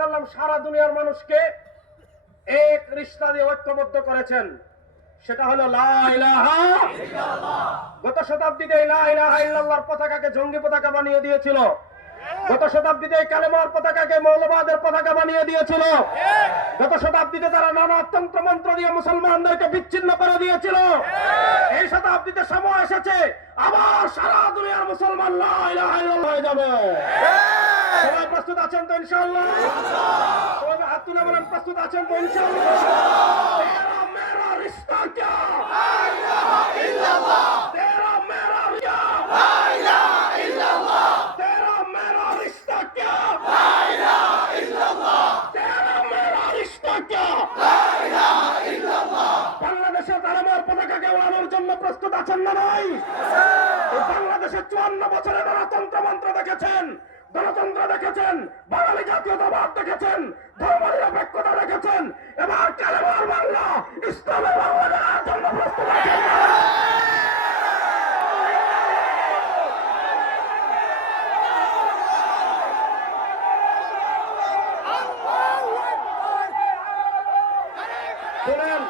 সাল্লাম সারা দুনিয়ার মানুষকে এক রিশতা দিয়ে ঐক্যবদ্ধ করেছেন, সেটা হলো লা ইলাহা ইল্লাল্লাহ। গত শতাব্দীতে লা ইলাহা ইল্লাল্লাহর পতাকাকে জঙ্গি পতাকা বানিয়ে দিয়েছিল। গত শতাব্দীতে কালেমার পতাকাকে মৌলবাদের পতাকা বানিয়ে দিয়েছিল। গত শতাব্দীতে তারা নানা তন্ত্র মন্ত্র দিয়ে মুসলমানদেরকে বিচ্ছিন্ন করে দিয়েছিল। এই শতাব্দীতে সময় এসেছে আবার সারা দুনিয়ার মুসলমান লা ইলাহা ইল্লাল্লাহ হয়ে যাবে। সবাই প্রস্তুত আছেন তো ইনশাআল্লাহ? সবাই হাত তুলে বলেন প্রস্তুত আছেন তো ইনশাআল্লাহ? তেরা মেরা রিশতা ক্যা লা ইলাহা ইল্লাল্লাহ, তেরা মেরা রিশতা লা ইলাহা ইল্লাল্লাহ, তেরা মেরা রিশতা ক্যা লা ইলাহা ইল্লাল্লাহ, তেরা মেরা রিশতা ক্যা লা ইলাহা ইল্লাল্লাহ। বাংলাদেশের কালেমার পতাকাকে ওড়ানোর জন্য প্রস্তুত আছেন না নাই? বাংলাদেশের 54 বছরে তারা তন্ত্রমন্ত্র দেখেছেন, গণতন্ত্র দেখেছেন, বাঙালি জাতীয়তাবাদ দেখেছেন, ধর্মনিরপেক্ষতা দেখেছেন, এবার কালেমার বাংলা, ইসলামের বাংলা দেওয়ার জন্য প্রস্তুত আছেন। শুনেন